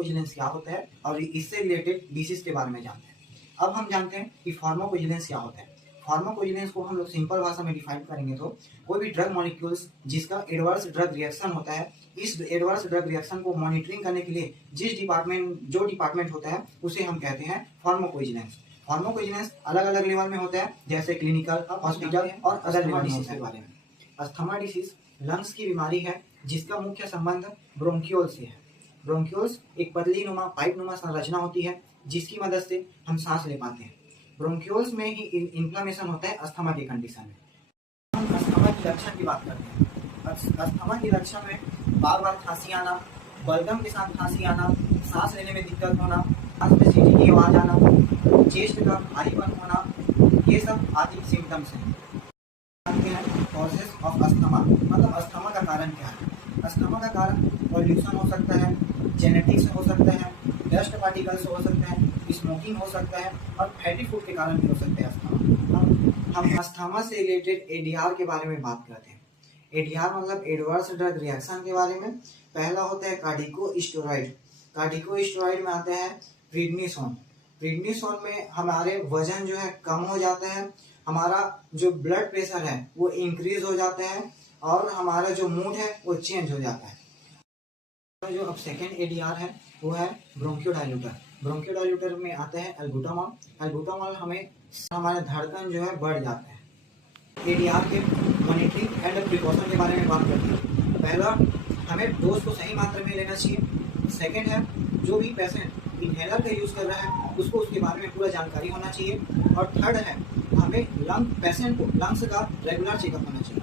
Pharmacovigilance क्या होता है और इससे रिलेटेड डिसीज के बारे में जानते हैं। अब हम जानते हैं कि फार्माकोविजिलेंस क्या होता है। फार्माकोविजिलेंस को हम लोग सिंपल भाषा में डिफाइन करेंगे तो कोई भी ड्रग मॉलिक्यूल्स जिसका एडवर्स ड्रग रिएक्शन होता है, इस एडवर्स ड्रग रिएक्शन को मॉनिटरिंग करने के लिए जो डिपार्टमेंट होता है उसे हम कहते हैं फार्माकोविजिलेंस। फार्माकोविजिलेंस अलग अलग लेवल में होता है, जैसे क्लिनिकल, हॉस्पिटल और अदर डिसीज के बारे में। अस्थमा डिसीज लंग्स की बीमारी है जिसका मुख्य संबंध ब्रोंकियोल से है। ब्रोंकियोल्स एक पतली नुमा पाइप नुमा संरचना होती है जिसकी मदद से हम सांस ले पाते हैं। ब्रोंकियोल्स में ही इन्फ्लेमेशन होता है अस्थमा की कंडीशन में। हम अस्थमा की लक्षण की बात करते हैं। अस्थमा की लक्षण में बार बार खांसी आना, बलगम के साथ खांसी आना, सांस लेने में दिक्कत होना, सांस में सीटी की आवाज आना, चेस्ट का भारीपन होना, ये सब आदि सिम्टम्स हैं। कॉजेस ऑफ अस्थमा, मतलब अस्थमा का कारण क्या है। अस्थमा का कारण पॉल्यूशन हो सकता है, जेनेटिक्स हो सकता है, डस्ट पार्टिकल्स हो सकते हैं, स्मोकिंग हो सकता है और फैटी फूड के कारण भी हो सकते हैं अस्थमा। हम अस्थमा से रिलेटेड एडीआर के बारे में बात करते हैं। एडीआर मतलब एडवर्स ड्रग रिएक्शन के बारे में। पहला होता है कार्टिकोस्टेरॉइड। कार्टिकोस्टेरॉइड में आता है प्रिडनिसोन। प्रिडनिसोन में हमारे वजन जो है कम हो जाता है, हमारा जो ब्लड प्रेशर है वो इंक्रीज हो जाता है और हमारा जो मूड है वो चेंज हो जाता है। जो अब सेकेंड एडीआर है वो है ब्रोंकियोडाइल्यूटर। ब्रोंकियोडाइल्यूटर में आता है एल्बुटामॉल। एल्बुटामॉल हमारे धड़कन जो है बढ़ जाता है। एडीआर के मॉनिटरिंग एंड प्रिकॉशन के बारे में बात करते हैं। पहला, हमें डोज को सही मात्रा में लेना चाहिए। सेकेंड है, जो भी पेशेंट इनहेलर का यूज कर रहा है उसको उसके बारे में पूरा जानकारी होना चाहिए। और थर्ड है, हमें पेशेंट को लंग्स का रेगुलर चेकअप होना चाहिए।